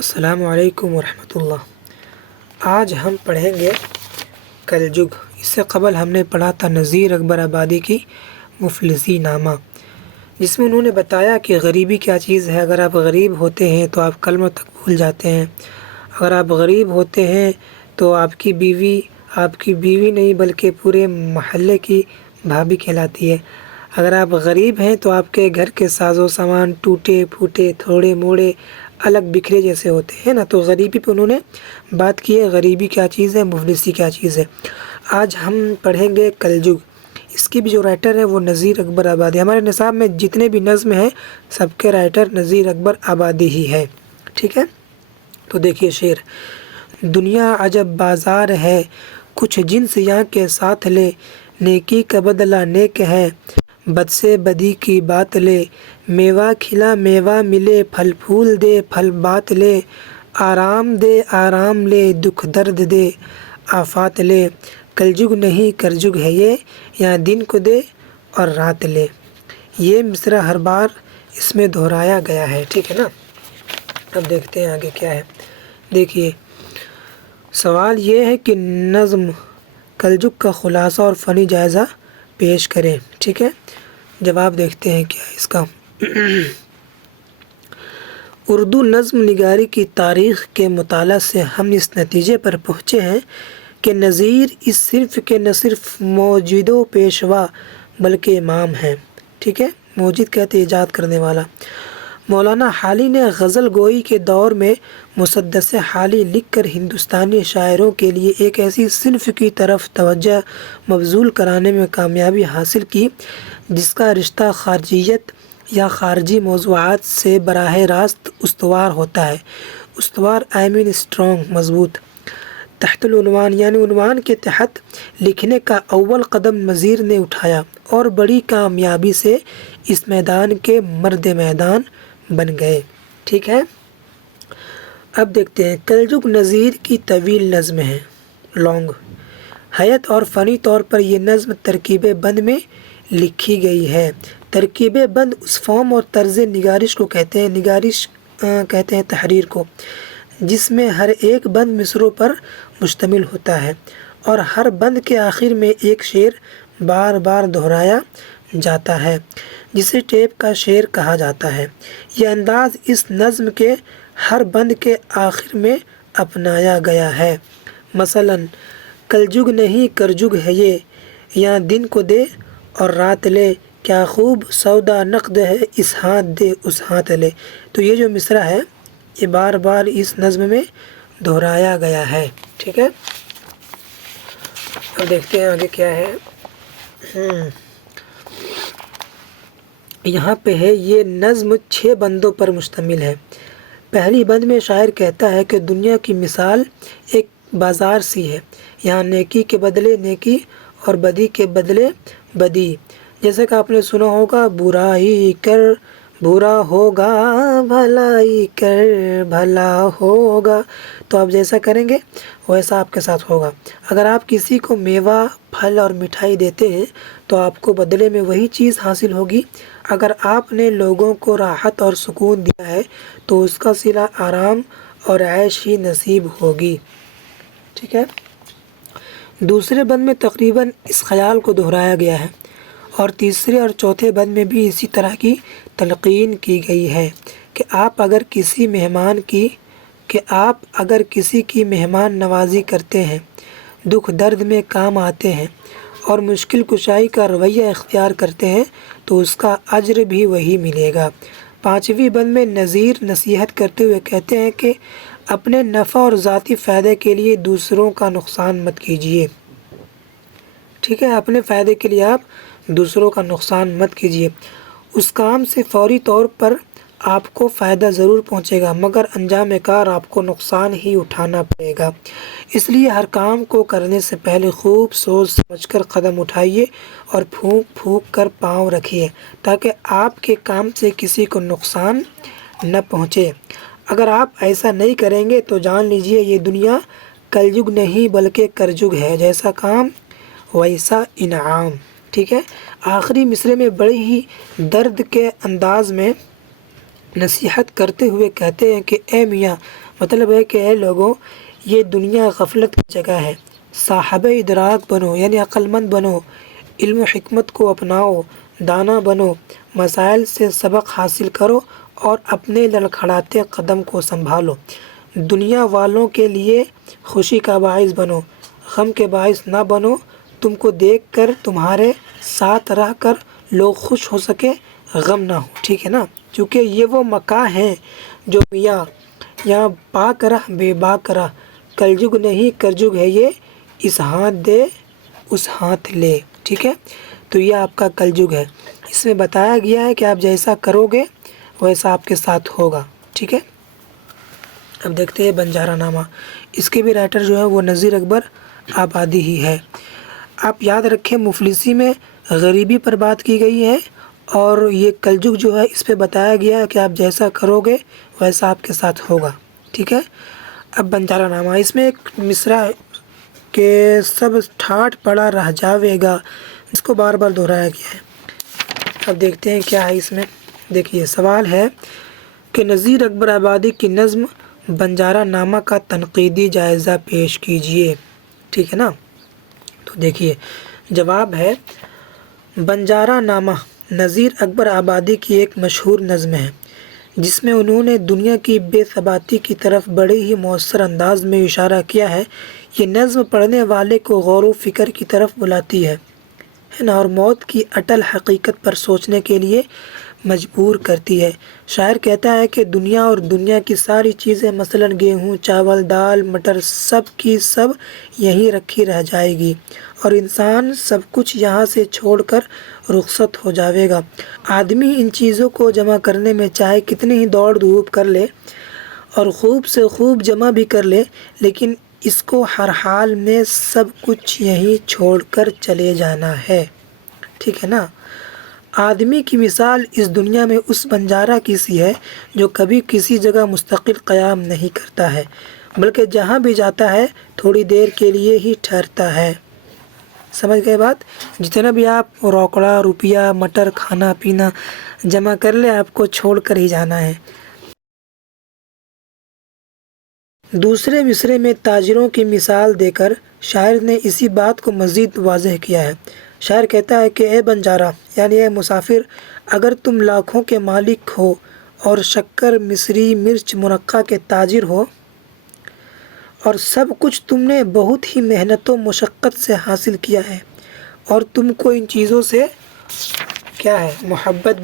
السلام علیکم ورحمۃ اللہ۔ آج ہم پڑھیں گے کلجگ۔ اس سے قبل ہم نے پڑھا تھا نذیر اکبر آبادی کی مفلسی نامہ، جس میں انہوں نے بتایا کہ غریبی کیا چیز ہے۔ اگر آپ غریب ہوتے ہیں تو آپ کلمہ تک بھول جاتے ہیں۔ اگر آپ غریب ہوتے ہیں تو آپ کی بیوی نہیں بلکہ پورے محلے کی بھابھی کہلاتی ہے۔ اگر آپ غریب ہیں تو آپ کے گھر کے ساز و سامان ٹوٹے پھوٹے تھوڑے موڑے الگ بکھرے جیسے ہوتے ہیں نا۔ تو غریبی پہ انہوں نے بات کی ہے، غریبی کیا چیز ہے، مفلسی کیا چیز ہے۔ آج ہم پڑھیں گے کلجگ۔ اس کی بھی جو رائٹر ہے وہ نذیر اکبر آبادی۔ ہمارے نصاب میں جتنے بھی نظم ہیں سب کے رائٹر نذیر اکبر آبادی ہی ہے، ٹھیک ہے۔ تو دیکھیے شعر: دنیا عجب بازار ہے، کچھ جنس یہاں کے ساتھ لے، نیکی کا بدلہ نیک ہے، بد سے بدی کی بات لے، میوہ کھلا میوہ ملے، پھل پھول دے پھل بات لے، آرام دے آرام لے، دکھ درد دے آفات لے، کلجگ نہیں کرجگ ہے یہ، یہاں دن کو دے اور رات لے۔ یہ مصرع ہر بار اس میں دہرایا گیا ہے، ٹھیک ہے نا۔ اب دیکھتے ہیں آگے کیا ہے۔ دیکھیے سوال یہ ہے کہ نظم کلجگ کا خلاصہ اور فنی جائزہ پیش کریں، ٹھیک ہے۔ جواب دیکھتے ہیں کیا ہے اس کا۔ اردو نظم نگاری کی تاریخ کے مطالعہ سے ہم اس نتیجے پر پہنچے ہیں کہ نذیر اس صنف کے نہ صرف موجد و پیشوا بلکہ امام ہیں، ٹھیک ہے۔ موجد کہتے ایجاد کرنے والا۔ مولانا حالی نے غزل گوئی کے دور میں مسدس حالی لکھ کر ہندوستانی شاعروں کے لیے ایک ایسی صنف کی طرف توجہ مبذول کرانے میں کامیابی حاصل کی جس کا رشتہ خارجیت یا خارجی موضوعات سے براہ راست استوار ہوتا ہے۔ استوار اسٹرانگ، مضبوط۔ تحت العنوان یعنی عنوان کے تحت لکھنے کا اول قدم نذیر نے اٹھایا اور بڑی کامیابی سے اس میدان کے مرد میدان بن گئے، ٹھیک ہے۔ اب دیکھتے ہیں کلجگ نذیر کی طویل نظم ہے، لانگ حیت اور فنی طور پر یہ نظم ترکیب بند میں لکھی گئی ہے۔ ترکیب بند اس فارم اور طرز نگارش کو کہتے ہیں، نگارش کہتے ہیں تحریر کو، جس میں ہر ایک بند مصرعوں پر مشتمل ہوتا ہے اور ہر بند کے آخر میں ایک شعر بار بار دہرایا جاتا ہے جسے ٹیپ کا شعر کہا جاتا ہے۔ یہ انداز اس نظم کے ہر بند کے آخر میں اپنایا گیا ہے۔ مثلاً کلجگ نہیں کرجگ ہے یہ، یہاں دن کو دے اور رات لے، کیا خوب سودا نقد ہے اس ہاتھ دے اس ہاتھ لے۔ تو یہ جو مصرع ہے یہ بار بار اس نظم میں دہرایا گیا ہے، ٹھیک ہے۔ اب دیکھتے ہیں آگے کیا ہے۔ یہاں پہ ہے یہ نظم 6 بندوں پر مشتمل ہے۔ پہلی بند میں شاعر کہتا ہے کہ دنیا کی مثال ایک بازار سی ہے، یہاں نیکی کے بدلے نیکی اور بدی کے بدلے بدی۔ جیسا کہ آپ نے سنا ہوگا، برائی کر برا ہوگا، بھلائی کر بھلا ہوگا۔ تو آپ جیسا کریں گے ویسا آپ کے ساتھ ہوگا۔ اگر آپ کسی کو میوہ پھل اور مٹھائی دیتے ہیں تو آپ کو بدلے میں وہی چیز حاصل ہوگی۔ اگر آپ نے لوگوں کو راحت اور سکون دیا ہے تو اس کا صلہ آرام اور عیش ہی نصیب ہوگی، ٹھیک ہے۔ دوسرے بند میں تقریباً اس خیال کو دہرایا گیا ہے اور تیسرے اور چوتھے بند میں بھی اسی طرح کی تلقین کی گئی ہے کہ آپ اگر کسی کی مہمان نوازی کرتے ہیں، دکھ درد میں کام آتے ہیں اور مشکل کشائی کا رویہ اختیار کرتے ہیں تو اس کا اجر بھی وہی ملے گا۔ پانچویں بند میں نذیر نصیحت کرتے ہوئے کہتے ہیں کہ اپنے نفع اور ذاتی فائدے کے لیے دوسروں کا نقصان مت کیجیے، ٹھیک ہے۔ اپنے فائدے کے لیے آپ دوسروں کا نقصان مت کیجیے۔ اس کام سے فوری طور پر آپ کو فائدہ ضرور پہنچے گا مگر انجام کار آپ کو نقصان ہی اٹھانا پڑے گا۔ اس لیے ہر کام کو کرنے سے پہلے خوب سوچ سمجھ کر قدم اٹھائیے اور پھونک پھونک کر پاؤں رکھیے تاکہ آپ کے کام سے کسی کو نقصان نہ پہنچے۔ اگر آپ ایسا نہیں کریں گے تو جان لیجیے یہ دنیا کلجگ نہیں بلکہ کرجگ ہے، جیسا کام ویسا انعام، ٹھیک ہے۔ آخری مصرعے میں بڑے ہی درد کے انداز میں نصیحت کرتے ہوئے کہتے ہیں کہ اے میاں مطلب ہے کہ اے لوگوں، یہ دنیا غفلت کی جگہ ہے، صاحب ادراک بنو یعنی عقل مند بنو، علم و حکمت کو اپناؤ، دانا بنو، مسائل سے سبق حاصل کرو اور اپنے لڑکھڑاتے قدم کو سنبھالو، دنیا والوں کے لیے خوشی کا باعث بنو، غم کے باعث نہ بنو، تم کو دیکھ کر تمہارے ساتھ رہ کر لوگ خوش ہو سکے، غم نہ ہو، ٹھیک ہے نا؟ چونکہ یہ وہ مکاں ہیں جو میاں یہاں پاک رہ بے باک رہ، کلجگ نہیں کرجگ ہے یہ، اس ہاتھ دے اس ہاتھ لے، ٹھیک ہے؟ تو یہ آپ کا کلجگ ہے، اس میں بتایا گیا ہے کہ آپ جیسا کرو گے ویسا آپ کے ساتھ ہوگا، ٹھیک ہے؟ اب دیکھتے ہیں بنجارہ نامہ، اس کے بھی رائٹر جو ہے وہ نذیر اکبر آبادی ہی ہے۔ آپ یاد رکھیں مفلسی میں غریبی پر بات کی گئی ہے، اور یہ کلجگ جو ہے اس پہ بتایا گیا ہے کہ آپ جیسا کرو گے ویسا آپ کے ساتھ ہوگا، ٹھیک ہے؟ اب بنجارہ نامہ، اس میں ایک مصرع ہے کہ سب ٹھاٹ پڑا رہ جاوے گا، اس کو بار بار دہرایا گیا ہے۔ اب دیکھتے ہیں کیا ہے اس میں۔ دیکھیے سوال ہے کہ نذیر اکبر آبادی کی نظم بنجارہ نامہ کا تنقیدی جائزہ پیش کیجیے، ٹھیک ہے نا؟ تو دیکھیے جواب ہے، بنجارہ نامہ نذیر اکبر آبادی کی ایک مشہور نظم ہے جس میں انہوں نے دنیا کی بے ثباتی کی طرف بڑے ہی مؤثر انداز میں اشارہ کیا ہے۔ یہ نظم پڑھنے والے کو غور و فکر کی طرف بلاتی ہے نا، اور موت کی اٹل حقیقت پر سوچنے کے لیے مجبور کرتی ہے۔ شاعر کہتا ہے کہ دنیا اور دنیا کی ساری چیزیں مثلاً گیہوں، چاول، دال، مٹر، سب کی سب یہیں رکھی رہ جائے گی اور انسان سب کچھ یہاں سے چھوڑ کر رخصت ہو جاوے گا۔ آدمی ان چیزوں کو جمع کرنے میں چاہے کتنی ہی دوڑ دھوپ کر لے اور خوب سے خوب جمع بھی کر لے، لیکن اس کو ہر حال میں سب کچھ یہیں چھوڑ کر چلے جانا ہے، ٹھیک ہے نا؟ آدمی کی مثال اس دنیا میں اس بنجارہ کی سی ہے جو کبھی کسی جگہ مستقل قیام نہیں کرتا ہے، بلکہ جہاں بھی جاتا ہے تھوڑی دیر کے لیے ہی ٹھہرتا ہے۔ سمجھ گئے بات؟ جتنا بھی آپ روکڑا، روپیہ، مٹر، کھانا پینا جمع کر لیں، آپ کو چھوڑ کر ہی جانا ہے۔ دوسرے مصرعے میں تاجروں کی مثال دے کر شاعر نے اسی بات کو مزید واضح کیا ہے۔ شاعر کہتا ہے کہ اے بنجارہ یعنی اے مسافر، اگر تم لاکھوں کے مالک ہو اور شکر، مصری، مرچ، مرقع کے تاجر ہو اور سب کچھ تم نے بہت ہی محنت و مشقت سے حاصل کیا ہے اور تم کو ان چیزوں سے کیا ہے محبت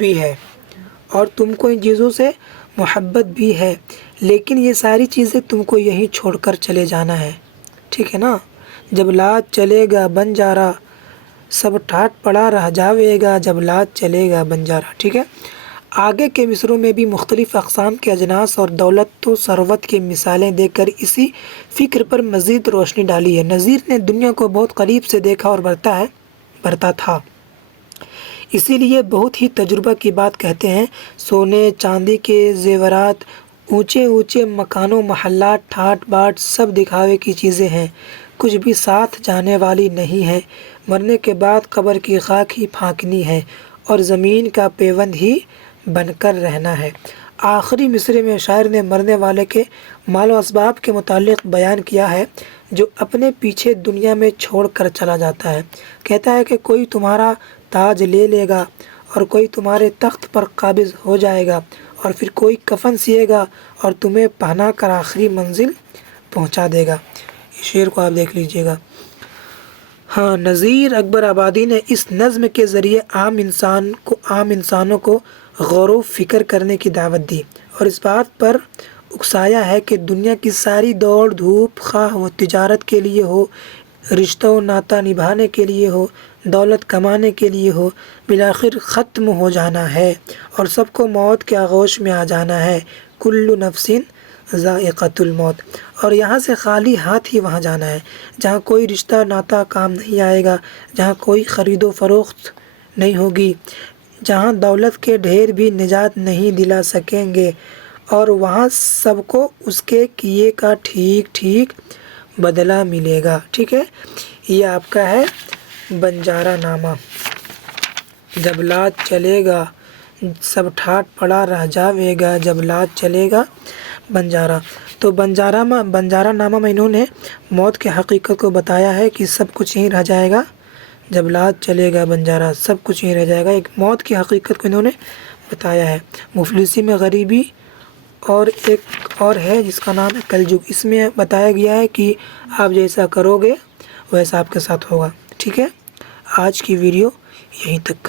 بھی ہے لیکن یہ ساری چیزیں تم کو یہیں چھوڑ کر چلے جانا ہے، ٹھیک ہے نا؟ جب لات چلے گا بنجارہ سب ٹھاٹ پڑا رہ جاوے گا، جب لات چلے گا بنجارہ، ٹھیک ہے؟ آگے کے مصروں میں بھی مختلف اقسام کے اجناس اور دولت و ثروت کی مثالیں دے کر اسی فکر پر مزید روشنی ڈالی ہے۔ نذیر نے دنیا کو بہت قریب سے دیکھا اور برتا تھا، اسی لیے بہت ہی تجربہ کی بات کہتے ہیں۔ سونے چاندی کے زیورات، اونچے اونچے مکان و محلات، ٹھاٹ باٹ سب دکھاوے کی چیزیں ہیں، کچھ بھی ساتھ جانے والی نہیں ہے۔ مرنے کے بعد قبر کی خاک ہی پھانکنی ہے اور زمین کا پیوند ہی بن کر رہنا ہے۔ آخری مصرعے میں شاعر نے مرنے والے کے مال و اسباب کے متعلق بیان کیا ہے جو اپنے پیچھے دنیا میں چھوڑ کر چلا جاتا ہے۔ کہتا ہے کہ کوئی تمہارا تاج لے لے گا اور کوئی تمہارے تخت پر قابض ہو جائے گا اور پھر کوئی کفن سیے گا اور تمہیں پہنا کر آخری منزل پہنچا دے گا۔ اس شعر کو آپ دیکھ لیجئے گا۔ ہاں، نذیر اکبر آبادی نے اس نظم کے ذریعے عام انسانوں کو غور و فکر کرنے کی دعوت دی اور اس بات پر اکسایا ہے کہ دنیا کی ساری دوڑ دھوپ، خواہ وہ تجارت کے لیے ہو، رشتہ و ناطہ نبھانے کے لیے ہو، دولت کمانے کے لیے ہو، بالآخر ختم ہو جانا ہے اور سب کو موت کے آغوش میں آ جانا ہے۔ کل نفس ذائقۃ الموت، اور یہاں سے خالی ہاتھ ہی وہاں جانا ہے جہاں کوئی رشتہ ناطہ کام نہیں آئے گا، جہاں کوئی خرید و فروخت نہیں ہوگی، جہاں دولت کے ڈھیر بھی نجات نہیں دلا سکیں گے، اور وہاں سب کو اس کے کیے کا ٹھیک ٹھیک بدلہ ملے گا، ٹھیک ہے؟ یہ آپ کا ہے بنجارہ نامہ۔ جب لات چلے گا سب ٹھاٹ پڑا رہ جاوے گا، جب لات چلے گا بنجارہ۔ تو بنجارہ نامہ میں انہوں نے موت کی حقیقت کو بتایا ہے کہ سب کچھ یہیں رہ جائے گا، جب لات چلے گا بنجارہ سب کچھ یہیں رہ جائے گا، ایک موت کی حقیقت کو انہوں نے بتایا ہے۔ مفلسی میں غریبی اور ایک اور ہے جس کا نام ہے کلجگ، اس میں بتایا گیا ہے کہ آپ جیسا کرو گے ویسا آپ کے ساتھ ہوگا۔ ٹھیک ہے، آج کی ویڈیو یہیں تک۔